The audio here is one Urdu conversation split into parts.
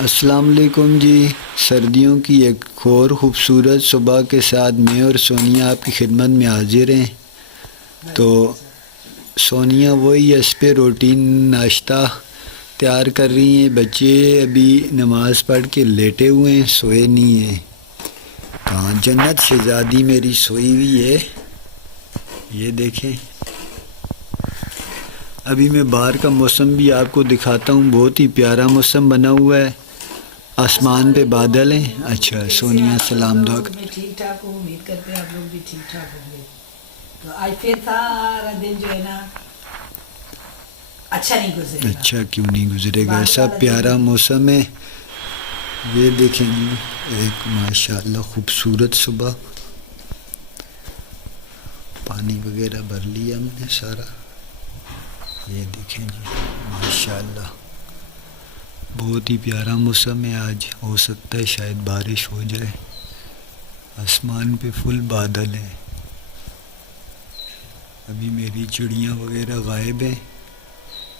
السلام علیکم جی۔ سردیوں کی ایک اور خوبصورت صبح کے ساتھ میں اور سونیا آپ کی خدمت میں حاضر ہیں۔ تو سونیا وہی اس پہ روٹین ناشتہ تیار کر رہی ہیں۔ بچے ابھی نماز پڑھ کے لیٹے ہوئے ہیں، سوئے نہیں ہیں۔ ہاں، جنت شہزادی میری سوئی ہوئی ہے، یہ دیکھیں۔ ابھی میں باہر کا موسم بھی آپ کو دکھاتا ہوں، بہت ہی پیارا موسم بنا ہوا ہے، آسمان پہ بادل ہیں۔ اچھا سونیا سلام دعا کر۔ میں ٹھیک ٹھاک ہوں، امید کرتے ہیں آپ لوگ بھی ٹھیک ٹھاک ہوں گے۔ تو آج پھر سارا دن جو ہے نا اچھا نہیں گزرے گا۔ اچھا کیوں نہیں گزرے گا، ایسا پیارا موسم ہے۔ یہ دیکھیں جی، ایک ماشاءاللہ خوبصورت صبح، پانی وغیرہ بھر لیا ہم نے سارا۔ یہ دیکھیں جی ماشاءاللہ، بہت ہی پیارا موسم ہے آج۔ ہو سکتا ہے شاید بارش ہو جائے، آسمان پہ فل بادل ہے۔ ابھی میری چڑیاں وغیرہ غائب ہیں،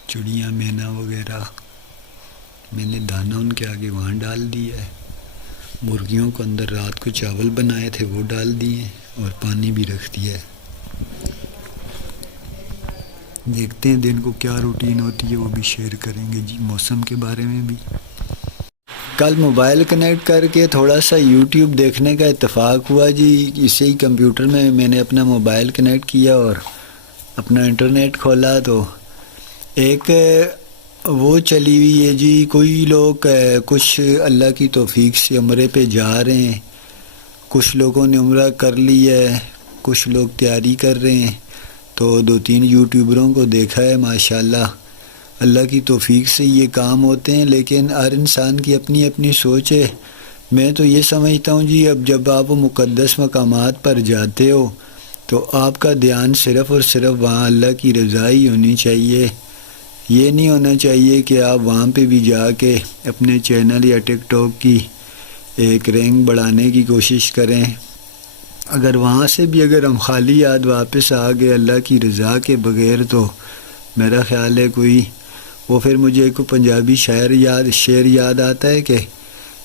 چڑیاں مینا وغیرہ میں نے دانہ ان کے آگے وہاں ڈال دیا ہے۔ مرغیوں کو اندر رات کو چاول بنائے تھے وہ ڈال دیے اور پانی بھی رکھ دیا ہے۔ دیکھتے ہیں دن کو کیا روٹین ہوتی ہے، وہ بھی شیئر کریں گے جی، موسم کے بارے میں بھی۔ کل موبائل کنیکٹ کر کے تھوڑا سا یوٹیوب دیکھنے کا اتفاق ہوا جی، اسی ہی کمپیوٹر میں نے اپنا موبائل کنیکٹ کیا اور اپنا انٹرنیٹ کھولا تو ایک وہ چلی ہوئی ہے جی، کوئی لوگ کچھ اللہ کی توفیق سے عمرے پہ جا رہے ہیں، کچھ لوگوں نے عمرہ کر لی ہے، کچھ لوگ تیاری کر رہے ہیں۔ تو 2-3 یوٹیوبروں کو دیکھا ہے، ماشاءاللہ اللہ کی توفیق سے یہ کام ہوتے ہیں، لیکن ہر انسان کی اپنی اپنی سوچ ہے۔ میں تو یہ سمجھتا ہوں جی، اب جب آپ مقدس مقامات پر جاتے ہو تو آپ کا دھیان صرف اور صرف وہاں اللہ کی رضا ہی ہونی چاہیے۔ یہ نہیں ہونا چاہیے کہ آپ وہاں پہ بھی جا کے اپنے چینل یا ٹک ٹاک کی ایک رینک بڑھانے کی کوشش کریں۔ اگر وہاں سے بھی اگر ہم خالی یاد واپس آ گئے اللہ کی رضا کے بغیر، تو میرا خیال ہے کوئی وہ پھر مجھے ایک پنجابی شعر یاد آتا ہے کہ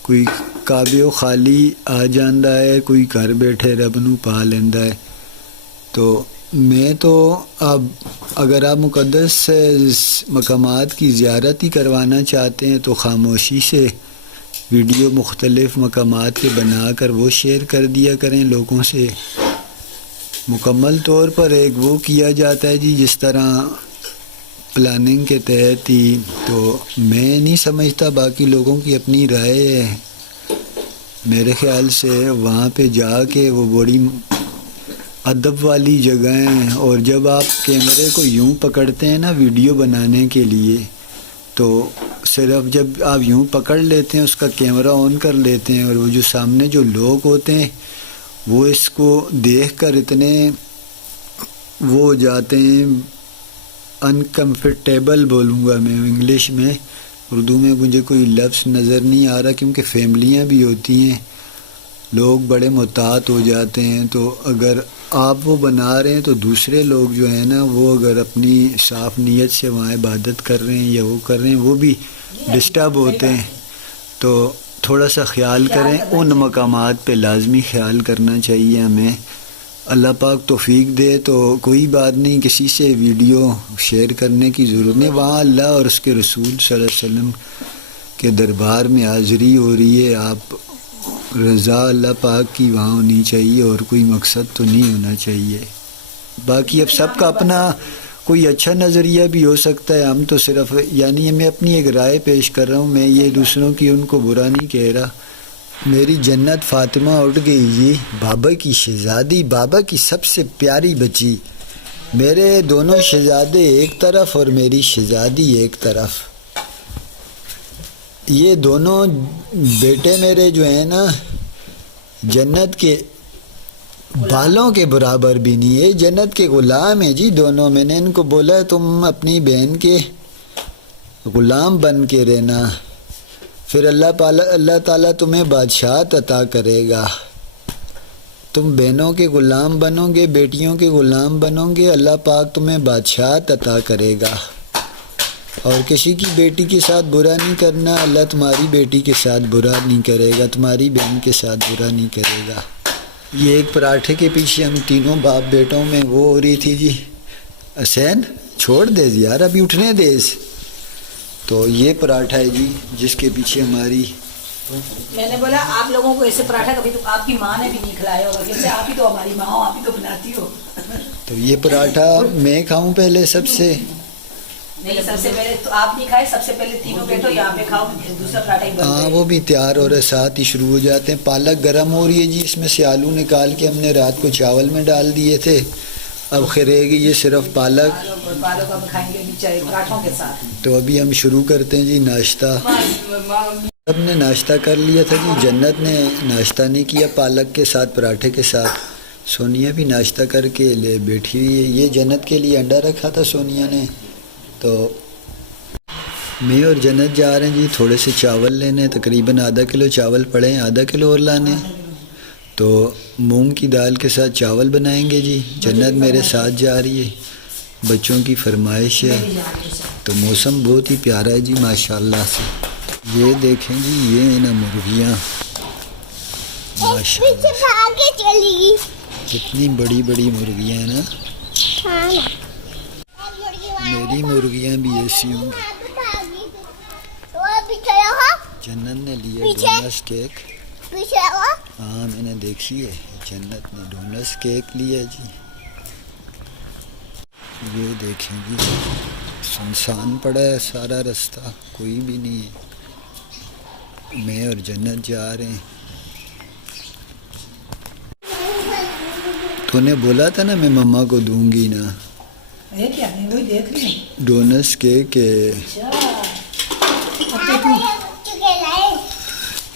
کوئی کعبے خالی آ جاندہ ہے، کوئی گھر بیٹھے رب نو پا لیندہ ہے۔ تو میں تو اب اگر آپ مقدس مقامات کی زیارت ہی کروانا چاہتے ہیں تو خاموشی سے ویڈیو مختلف مقامات کے بنا کر وہ شیئر کر دیا کریں لوگوں سے۔ مکمل طور پر ایک وہ کیا جاتا ہے جی جس طرح پلاننگ کے تحت ہی، تو میں نہیں سمجھتا، باقی لوگوں کی اپنی رائے ہے۔ میرے خیال سے وہاں پہ جا کے وہ بڑی ادب والی جگہ ہیں، اور جب آپ کیمرے کو یوں پکڑتے ہیں نا ویڈیو بنانے کے لیے، تو صرف جب آپ یوں پکڑ لیتے ہیں، اس کا کیمرہ آن کر لیتے ہیں، اور وہ جو سامنے جو لوگ ہوتے ہیں وہ اس کو دیکھ کر اتنے وہ ہو جاتے ہیں، انکمفرٹیبل بولوں گا میں انگلش میں، اردو میں مجھے کوئی لفظ نظر نہیں آ رہا، کیونکہ فیملیاں بھی ہوتی ہیں، لوگ بڑے محتاط ہو جاتے ہیں۔ تو اگر آپ وہ بنا رہے ہیں تو دوسرے لوگ جو ہیں نا، وہ اگر اپنی صاف نیت سے وہاں عبادت کر رہے ہیں یا وہ کر رہے ہیں، وہ بھی ڈسٹرب ہوتے ہیں۔ تو تھوڑا سا خیال کریں، ان مقامات پہ لازمی خیال کرنا چاہیے ہمیں۔ اللہ پاک توفیق دے تو کوئی بات نہیں، کسی سے ویڈیو شیئر کرنے کی ضرورت نہیں، وہاں اللہ اور اس کے رسول صلی اللہ علیہ وسلم کے دربار میں حاضری ہو رہی ہے، آپ رضا اللہ پاک کی وہاں ہونی چاہیے، اور کوئی مقصد تو نہیں ہونا چاہیے۔ باقی اب سب کا اپنا کوئی اچھا نظریہ بھی ہو سکتا ہے، ہم تو صرف یعنی میں اپنی ایک رائے پیش کر رہا ہوں، میں یہ دوسروں کی ان کو برا نہیں کہہ رہا۔ میری جنت فاطمہ اٹھ گئی جی، بابا کی شہزادی، بابا کی سب سے پیاری بچی، میرے دونوں شہزادے ایک طرف اور میری شہزادی ایک طرف۔ یہ دونوں بیٹے میرے جو ہیں نا، جنت کے بالوں کے برابر بھی نہیں ہے، جنت کے غلام ہیں جی دونوں۔ میں نے ان کو بولا تم اپنی بہن کے غلام بن کے رہنا، پھر اللہ تعالیٰ تمہیں بادشاہت عطا کرے گا۔ تم بہنوں کے غلام بنو گے، بیٹیوں کے غلام بنو گے، اللہ پاک تمہیں بادشاہت عطا کرے گا۔ اور کسی کی بیٹی کے ساتھ برا نہیں کرنا. اللہ تمہاری بیٹی کے ساتھ برا نہیں کرے گا, تمہاری بہن کے ساتھ برا نہیں کرے گا. یہ ایک پراٹھے کے پیچھے ہم تینوں باپ بیٹوں میں وہ ہو رہی تھی جی. حسین چھوڑ دے یار, ابھی اٹھنے دے. تو یہ پراٹھا ہے جی جس کے پیچھے ہماری. میں نے بولا آپ لوگوں کو ایسے پراٹھا کبھی تو آپ کی ماں نے بھی نہیں کھلایا ہوگا, جیسے آپ ہی تو ہماری ماں ہو, آپ ہی تو بناتی ہو. تو یہ پراٹھا میں کھاؤں پہلے سب سے. نہیں, سب سے پہلے تو آپ نہیں کھائے, سب سے پہلے تینوں بیٹھو یہاں پہ کھاؤ, دوسرا پراٹھا ہی بن ہاں جائے. وہ بھی تیار ہو رہا ہے, ساتھ ہی شروع ہو جاتے ہیں. پالک گرم ہو رہی ہے جی, اس میں سے آلو نکال کے ہم نے رات کو چاول میں ڈال دیے تھے. اب رہے گی یہ صرف پالک. پالک اب کھائیں گے چائے پراٹھوں کے ساتھ. تو ابھی ہم شروع کرتے ہیں جی ناشتہ. سب نے ناشتہ کر لیا تھا جی, جنت نے ناشتہ نہیں کیا پالک کے ساتھ پراٹھے کے ساتھ. سونیا بھی ناشتہ کر کے لے بیٹھی ہوئی ہے. یہ جنت کے لیے انڈا رکھا تھا سونیا نے. تو میں اور جنت جا رہے ہیں جی تھوڑے سے چاول لینے, تقریباً آدھا کلو چاول پڑے ہیں, آدھا کلو اور لانے. تو مونگ کی دال کے ساتھ چاول بنائیں گے جی. جنت میرے ساتھ جا رہی ہے, بچوں کی فرمائش ہے. تو موسم بہت ہی پیارا ہے جی ماشاءاللہ سے. یہ دیکھیں جی, یہ ہیں نا مرغیاں ماشاءاللہ, کتنی بڑی بڑی مرغیاں ہیں نا. میری مرغیاں بھی ایسی ہوں گی. جنت نے لیا ڈونس کیک. ہاں میں نے دیکھی ہے, جنت نے ڈونس کیک لیا جی. یہ دیکھیں جی, سنسان پڑا ہے سارا رستہ, کوئی بھی نہیں ہے. میں اور جنت جا رہے ہیں. تو نے بولا تھا نا میں مما کو دوں گی نا. کیا نہیں, وہی دیکھ رہی ہوں. ڈونس کیک.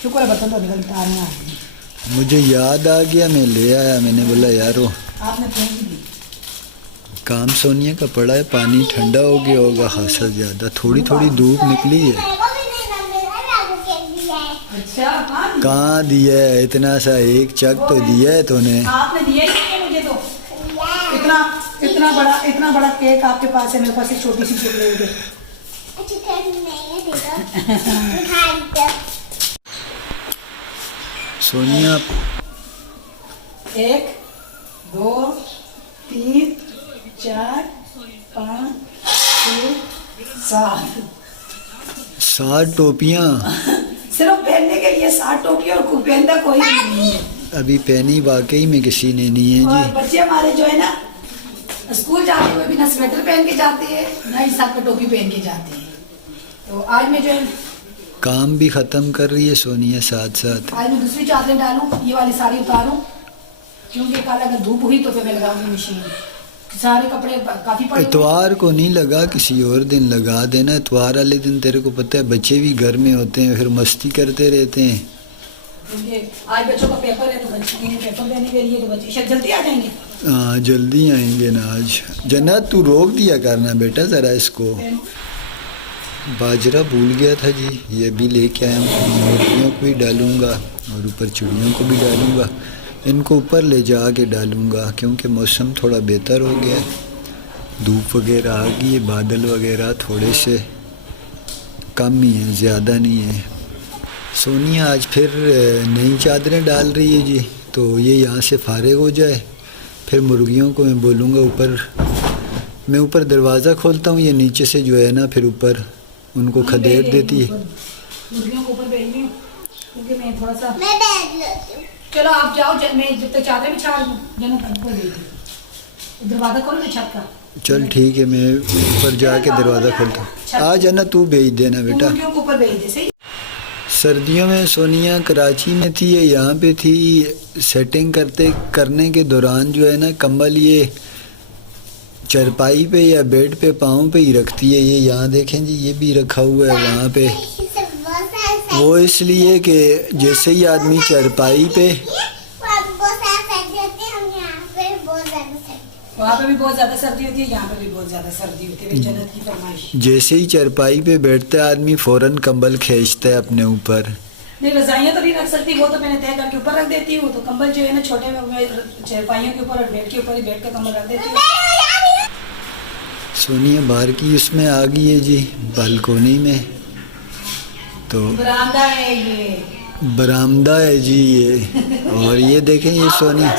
شکر ہے برتن تو نکلتا ہے. مجھے یاد آ گیا, میں لے آیا. میں نے بولا یارو آپ نے پھینک دی. کام سونیا کا پڑا ہے, پانی ٹھنڈا ہو گیا ہوگا خاصا زیادہ. تھوڑی تھوڑی دھوپ نکلی ہے. کہاں دیا ہے اتنا سا, ایک چک تو دیا ہے تو نے. آپ نے دیا ہی نہیں ہے مجھے تو. اتنا بڑا کیک آپ کے پاس ہے, میرے پاس ایک چھوٹی سی چاکلیٹ ہے. سونیا 1 2 3 4 5 6 7 ٹوپیاں صرف پہننے کے لیے 7 ٹوپیاں, اور خوب پہنتا کوئی نہیں ہے. ابھی پہنی واقعی میں کسی نے نہیں ہے اور جی. بچے ہمارے جو ہے نا اسکول جاتے ہوئے بھی نہ سویٹر پہن کے جاتے ہیں, نہ ہی ساتھ میں ٹوپی پہن کے جاتے ہیں. تو آج میں جو ہے کام بھی ختم کر رہی ہے سونیا ساتھ ساتھ. آج میں دوسری چادریں ڈالوں, یہ والی ساری اتاروں, کیونکہ کل اگر دھوپ ہوئی تو پھر میں لگاؤں گی مشین. سارے کپڑے کافی پڑے. اتوار کو نہیں لگا, کسی اور دن لگا دینا. اتوار والے دن تیرے کو پتہ ہے بچے بھی گھر میں ہوتے ہیں, پھر مستی کرتے رہتے ہیں. کیونکہ آج بچوں کا پیپر ہے, تو بچے پیپر دینے کے لیے تو بچے شاید جلدی آ جائیں گے. ہاں جلدی آئیں گے نا آج. جنت تو روک دیا کرنا بیٹا ذرا اس کو. باجرہ بھول گیا تھا جی, یہ بھی لے کے آیا ہوں. مرغیوں کو بھی ڈالوں گا اور اوپر چڑیوں کو بھی ڈالوں گا. ان کو اوپر لے جا کے ڈالوں گا کیونکہ موسم تھوڑا بہتر ہو گیا. دھوپ وغیرہ آ گئی ہے, بادل وغیرہ تھوڑے سے کم ہی ہیں, زیادہ نہیں ہے. سونیا آج پھر نئی چادریں ڈال رہی ہے جی. تو یہ یہاں سے فارغ ہو جائے, پھر مرغیوں کو میں بولوں گا اوپر. میں اوپر دروازہ کھولتا ہوں, یہ نیچے سے جو ہے نا پھر اوپر ان کو کھدیڑ دیتی ہے. مرغیوں کو اوپر بھیج دوں کیونکہ میں تھوڑا سا. چلو آپ جاؤ, میں جب تک چادر بچھا دوں جنت اوپر بھیج دوں. دروازہ کھولو نا چھت کا. چل ٹھیک ہے, میں اوپر جا کے دروازہ کھولتا ہوں. آ جانا, تو بھیج دینا بیٹا. مرغیوں کو اوپر بھیج دے. صحیح. سردیوں میں سونیا کراچی میں تھی, یہ یہاں پہ تھی. سیٹنگ کرنے کے دوران جو ہے نا کمبل یہ چرپائی پہ یا بیڈ پہ پاؤں پہ ہی رکھتی ہے. یہ یہاں دیکھیں جی, یہ بھی رکھا ہوا ہے وہاں پہ. وہ اس لیے کہ جیسے ہی آدمی چرپائی پہ, وہاں پہ بھی بہت زیادہ سردی ہوتی ہے, یہاں پہ بھی بہت زیادہ سردی ہوتی ہے. جنت کی فرمائش. جیسے ہی چرپائی پہ بیٹھتا ہے آدمی فوراً کمبل کھینچتا ہے اپنے اوپر. نہیں, رضائیاں تو نہیں رکھ سکتی, وہ تو میں نے طے کر کے اوپر رکھ دیتی ہوں. تو کمبل جو ہے نا چھوٹے چرپائیوں کے اوپر اور بیڈ کے اوپر ہی بیٹھ کے کمبل رکھ دیتی ہوں. سونیا باہر کی اس میں آ گئی ہے جی بالکونی میں. تو برآمدہ ہے یہ. برآمدہ ہے جی یہ. اور یہ دیکھیں یہ سونیا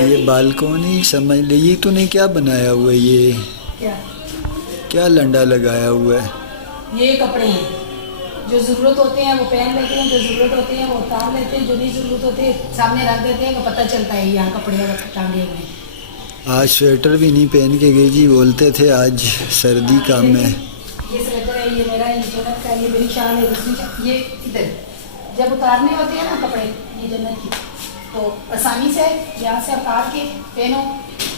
یہ بالکونی سمجھ لیجیے. تو نے کیا بنایا ہوا ہے یہ؟ کیا لنڈا لگایا ہوا ہے؟ یہ کپڑے ہیں جو ضرورت ہوتے ہیں وہ پہن لیتے ہیں, جو ضرورت ہوتے ہیں وہ اتار لیتے ہیں, جو نہیں ضرورت ہوتے سامنے رکھ دیتے ہیں. وہ پتہ چلتا ہے یہاں کپڑے ٹانگے ہوئے ہیں. آج سویٹر بھی نہیں پہن کے گئی جی, بولتے تھے آج سردی کم ہے. یہ سویٹر ہے, یہ میرا جنت کا, یہ میری شال ہے. دوسری یہ ادھر جب اتارنے ہوتے ہیں نا کپڑے یہ جنت کی تو آسانی سے یہاں سے اتار کے پہنو,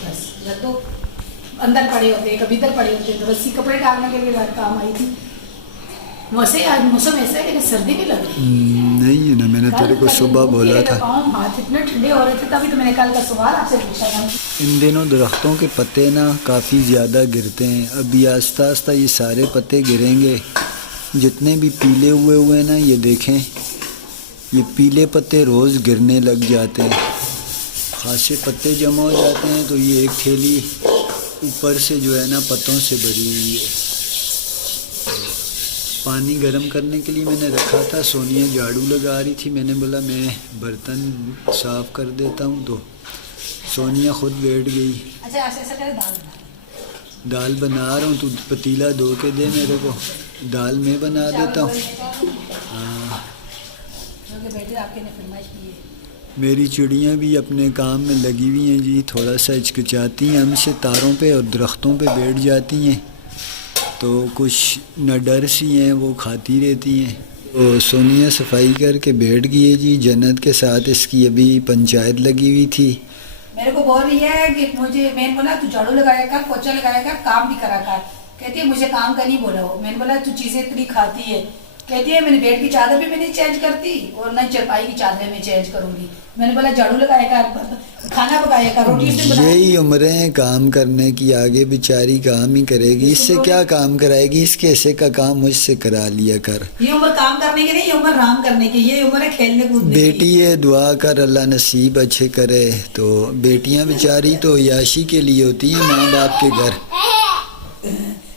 بس رکھ دو. اندر پڑے ہوتے ہیں کبھی ادھر پڑے ہوتے ہیں, تو بس کپڑے ڈالنے کے لیے کام آئی تھی. ویسے آج موسم ایسا ہے کہ سردی نہیں لگ رہی. نہیں ہے نا, میں نے تیرے کو صبح بولا تھا. ہاتھ اتنے ٹھنڈے ہو رہے تھے تبھی تو میں نے کل کا سوال آپ سے پوچھا تھا. ان دنوں درختوں کے پتے نا کافی زیادہ گرتے ہیں. ابھی آہستہ آہستہ یہ سارے پتے گریں گے. جتنے بھی پیلے ہوئے ہیں نا یہ دیکھیں, یہ پیلے پتے روز گرنے لگ جاتے ہیں. خاصے پتے جمع ہو جاتے ہیں تو یہ ایک تھیلی اوپر سے جو ہے نا پتوں سے بھری ہوئی ہے. پانی گرم کرنے کے لیے میں نے رکھا تھا. سونیا جھاڑو لگا رہی تھی, میں نے بولا میں برتن صاف کر دیتا ہوں. تو سونیا خود بیٹھ گئی. اچھا ایسا کرے دال بنا رہا ہوں, تو پتیلا دھو کے دے میرے کو, دال میں بنا دیتا ہوں. ہاں بیٹی آپ کے نے فرمائش کی ہے. میری چڑیاں بھی اپنے کام میں لگی ہوئی ہیں جی. تھوڑا سا ہچکچاتی ہیں ہم سے, تاروں پہ اور درختوں پہ بیٹھ جاتی ہیں. تو کچھ نہ ڈر سی ہیں, وہ کھاتی رہتی ہیں. تو سونیا صفائی کر کے بیٹھ گئی ہے جی. جنت کے ساتھ اس کی ابھی پنچایت لگی ہوئی تھی. میرے کو بول رہی ہے کہ مجھے, میں نے بولا تو جھاڑو لگایا کر, پوچھا لگایا کر, کام بھی کرا کر. کہتی ہے مجھے کام کا نہیں بولا ہو. میں نے بولا تو چیزیں اتنی کھاتی ہے. کہتی ہے میں نے بیڈ کی چادر بھی میں نہیں چینج کرتی اور نہ چرپائی کی چادر میں چینج کروں گی. میں نے بولا جھاڑو لگایا کر, کھانا پکایا کر, روٹی سے بنا. یہی عمریں ہیں کام کرنے کی, آگے بیچاری کام ہی کرے گی. اس سے کیا کام کرائے گی؟ اس کے حصے کا کام مجھ سے کرا لیا کر. یہ عمر کام کرنے کی نہیں, یہ عمر آرام کرنے کی, یہ عمر ہے کھیلنے کودنے کی. بیٹی ہے, دعا کر اللہ نصیب اچھے کرے. تو بیٹیاں بیچاری تو عیاشی کے لیے ہوتی ہیں ماں باپ کے گھر.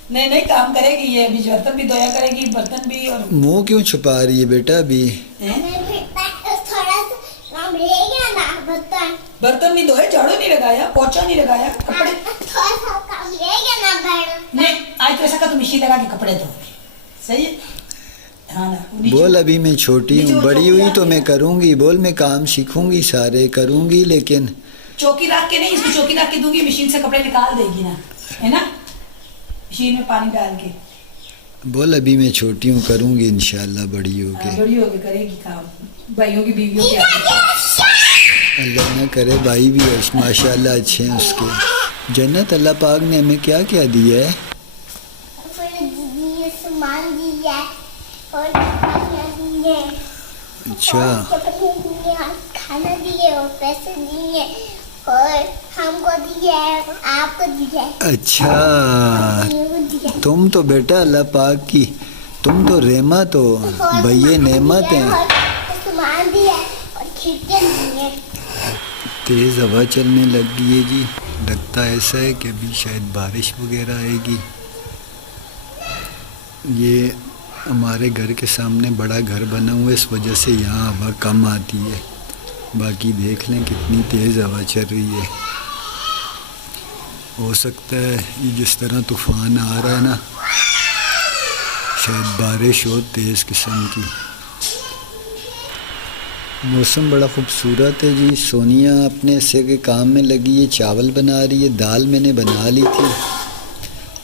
نہیں کام کرے گی, یہ ابھی برتن بھی دھویا کرے گی, برتن بھی. اور منہ کیوں چھپا رہی ہے بیٹا ابھی؟ برتن نہیں دھوئے, جھاڑو نہیں لگایا, پوچھا نہیں لگایا, کپڑے نہیں. آج تو ایسا کہ تو مشین لگا کے کپڑے دھو. صحیح ہے. ہاں نا بول ابھی میں چھوٹی ہوں, بڑی ہوئی تو میں کروں گی. بول میں کام سیکھوں گی, سارے کروں گی, لیکن چوکی رکھ کے نہیں, اس کی چوکی رکھ کے دوں گی, مشین سے کپڑے نکال دے گی نا, ہے نا, مشین میں پانی ڈال کے. بول ابھی میں چھوٹی ہوں, کروں گی انشاءاللہ بڑی ہو کے. بڑی ہو کے کرے گی کام, بھائیوں کی بیویوں کے. اللہ نہ کرے بھائی بھی ماشاءاللہ اچھے ہیں اس کے. جنت اللہ پاک نے ہمیں کیا کیا دیا ہے؟ اچھا کھانا دیے اور پیسے دیے اور ہم کو دیے, آپ کو دیے. اچھا تم تو بیٹا اللہ پاک کی, تم تو رحمت ہو, بھائی نعمت ہیں. سامان دیا اور کھڑکیاں دیے. تیز ہوا چلنے لگ گئی ہے جی. لگتا ایسا ہے کہ ابھی شاید بارش وغیرہ آئے گی. یہ ہمارے گھر کے سامنے بڑا گھر بنا ہوا ہے, اس وجہ سے یہاں ہوا کم آتی ہے. باقی دیکھ لیں کتنی تیز ہوا چل رہی ہے. ہو سکتا ہے یہ جس طرح طوفان آ رہا ہے نا, شاید بارش ہو تیز قسم کی. موسم بڑا خوبصورت ہے جی. سونیا اپنے حصے کے کام میں لگی ہے, چاول بنا رہی ہے. دال میں نے بنا لی تھی,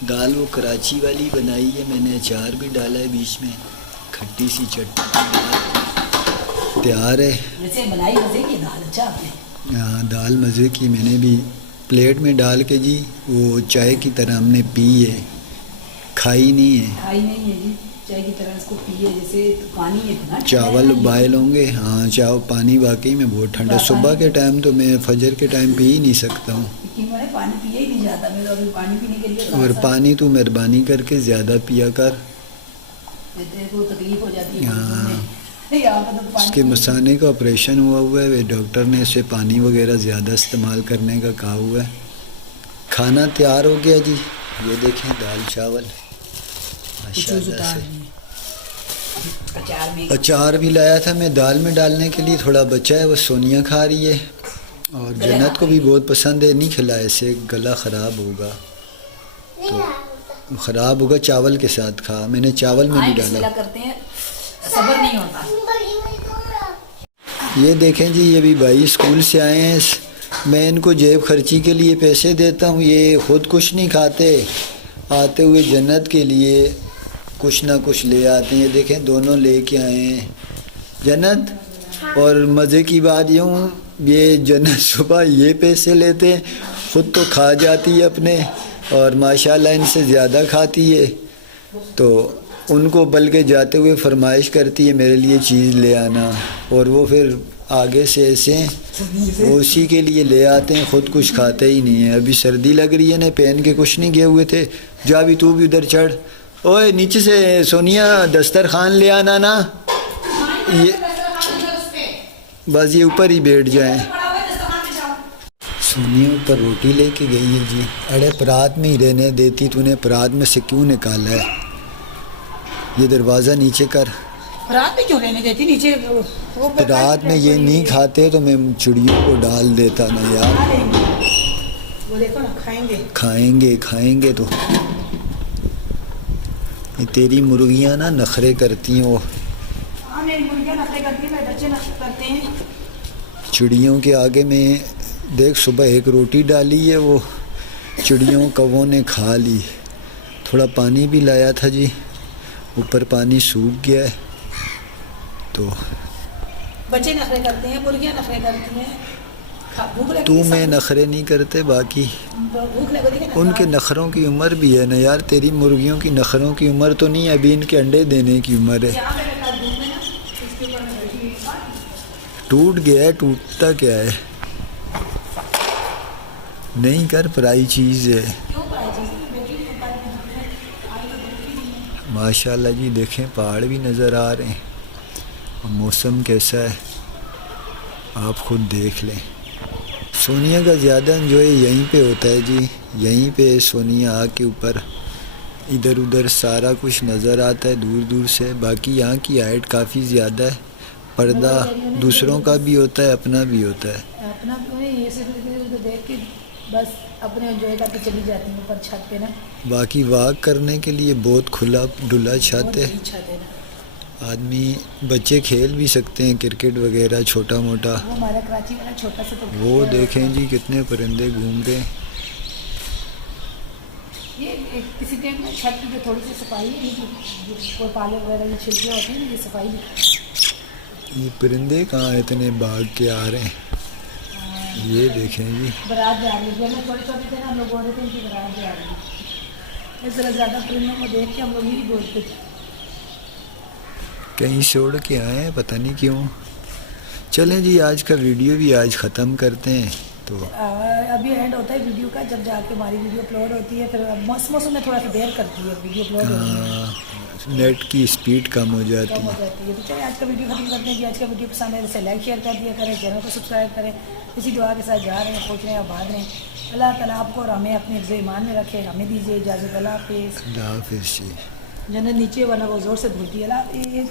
دال وہ کراچی والی بنائی ہے. میں نے اچار بھی ڈالا ہے بیچ میں, کھٹی سی چٹنی تیار ہے. ویسے بنائی مزے کی دال. اچھا آپ نے؟ ہاں دال مزے کی. میں نے بھی پلیٹ میں ڈال کے جی وہ چائے کی طرح ہم نے پی ہے, کھائی نہیں ہے. کھائی نہیں ہے جی, چائے کی طرح اس کو پیے جیسے پانی ہے نا. چاول بوائل ہوں گے. ہاں پانی واقعی میں بہت ٹھنڈا. صبح کے ٹائم تو میں فجر کے ٹائم پی ہی نہیں سکتا ہوں. پانی پیا ہی نہیں جاتا میرا, ابھی پانی پینے کے لیے. اور پانی تو مہربانی کر کے زیادہ پیا کر, تکلیف ہو جاتی ہے. ہاں اس کے مثانے کا آپریشن ہوا ہے. ڈاکٹر نے اسے پانی وغیرہ زیادہ استعمال کرنے کا کہا ہوا ہے. کھانا تیار ہو گیا جی. یہ دیکھیں دال چاول ماشاءاللہ سے. اچار بھی لایا تھا میں دال میں ڈالنے کے لیے, تھوڑا بچا ہے وہ سونیا کھا رہی ہے, اور جنت کو بھی بہت پسند ہے. نہیں کھلائے اسے, گلا خراب ہوگا, تو خراب ہوگا. چاول کے ساتھ کھا, میں نے چاول میں نہیں ڈالا. کرتے ہیں, صبر نہیں ہوتا. یہ دیکھیں جی, یہ بھی بھائی اسکول سے آئے ہیں. میں ان کو جیب خرچی کے لیے پیسے دیتا ہوں, یہ خود کچھ نہیں کھاتے. آتے ہوئے جنت کے لیے کچھ نہ کچھ لے آتے ہیں. یہ دیکھیں دونوں لے کے آئے ہیں جنت. اور مزے کی بات یوں, یہ جنت صبح یہ پیسے لیتے ہیں, خود تو کھا جاتی ہے اپنے, اور ماشاءاللہ ان سے زیادہ کھاتی ہے. تو ان کو بلکہ جاتے ہوئے فرمائش کرتی ہے میرے لیے چیز لے آنا, اور وہ پھر آگے سے ایسے وہ اسی کے لیے لے آتے ہیں, خود کچھ کھاتے ہی نہیں ہیں. ابھی سردی لگ رہی ہے نا, پہن کے کچھ نہیں گئے ہوئے تھے. جا بھی تو بھی ادھر چڑھ, اوے نیچے سے سونیا دسترخوان لے آنا نا. یہ بس یہ اوپر ہی بیٹھ جائیں. سونیا اوپر روٹی لے کے گئی ہے جی. اڑے پرات میں ہی رہنے دیتی, تو نے پرات میں سے کیوں نکالا ہے؟ یہ دروازہ نیچے کر. رات میں کیوں رہنے دیتی نیچے؟ رات میں یہ نہیں کھاتے تو میں چڑیوں کو ڈال دیتا نا یار. وہ دیکھو نا, کھائیں گے تو. یہ تیری مرغیاں نا نخرے کرتی ہیں. وہ میری مرغیاں نخرے کرتی ہیں, میرے بچے نخرے کرتے ہیں. چڑیوں کے آگے میں دیکھ, صبح ایک روٹی ڈالی ہے, وہ چڑیوں کووں نے کھا لی. تھوڑا پانی بھی لایا تھا جی, اوپر پانی سوکھ گیا ہے. تو بچے نخرے کرتے ہیں, مرغیاں نخرے کرتی ہیں. تو میں نخرے نہیں کرتے, باقی ان کے نخروں کی عمر بھی ہے نا یار. تیری مرغیوں کی نخروں کی عمر تو نہیں, ابھی ان کے انڈے دینے کی عمر ہے. ٹوٹ گیا ہے, ٹوٹتا کیا ہے, نہیں کر, پرائی چیز ہے. ماشاءاللہ جی. دیکھیں پہاڑ بھی نظر آ رہے ہیں, اور موسم کیسا ہے آپ خود دیکھ لیں. سونیا کا زیادہ انجوائے یہیں پہ ہوتا ہے جی. یہیں پہ سونیا آ کے اوپر ادھر ادھر سارا کچھ نظر آتا ہے دور دور سے. باقی یہاں کی ہائٹ کافی زیادہ ہے, پردہ دوسروں کا بھی ہوتا ہے, اپنا بھی ہوتا ہے. اپنا یہ سے دیکھ کے بس اپنے انجوائے کر کے چلی جاتی ہیں اوپر چھت پہ نا. باقی واک کرنے کے لیے بہت کھلا ڈلا چھت ہے. آدمی بچے کھیل بھی سکتے ہیں کرکٹ وغیرہ چھوٹا موٹا. وہ ہمارا کراچی والا چھوٹا سا تو وہ دیکھیں جی کتنے پرندے گھوم رہے ہیں. یہ کسی ٹائم میں چھت کی جو تھوڑی سی صفائی ہے, کوئی پالک وغیرہ جو چھلکے ہوتے ہیں, یہ صفائی بھی. یہ پرندے کہاں اتنے بھاگ کے آ رہے ہیں. یہ دیکھیں جی, برات جا رہی ہے. ہم چھوٹے چھوٹے تھے نا, ہم لوگ بول رہے تھے ان کی برات جا رہی ہے. اس طرح زیادہ پرندوں کو دیکھ کے ہم لوگ یہی بولتے تھے. کہیں سے اڑ کے آئے ہیں پتہ نہیں کیوں. چلیں جی, آج کا ویڈیو بھی آج ختم کرتے ہیں. تو ابھی اینڈ ہوتا ہے ویڈیو کا جب جا کے ہماری ویڈیو اپلوڈ ہوتی ہے. پھر موسم میں تھوڑا سا دیر کرتی ہے ویڈیو اپلوڈ ہوتی ہے, نیٹ کی اسپیڈ کم ہو جاتی ہے. تو چلیے آج کا ویڈیو ختم کرتے ہیں جی. آج کا ویڈیو پسند ہے جیسے لائک شیئر کر دیا کریں, چینل کو سبسکرائب کریں. اسی دعا کے ساتھ جا رہے ہیں, پہنچ رہے ہیں اور بھاگ رہے ہیں. اللہ تعالیٰ آپ کو اور ہمیں اپنے حفظ ایمان میں رکھے. ہمیں دیجیے اجازت. اللہ حافظ. اللہ حافظ جی. جنت نیچے والا وہ زور سے بھولتی ہے. اللہ حافظ.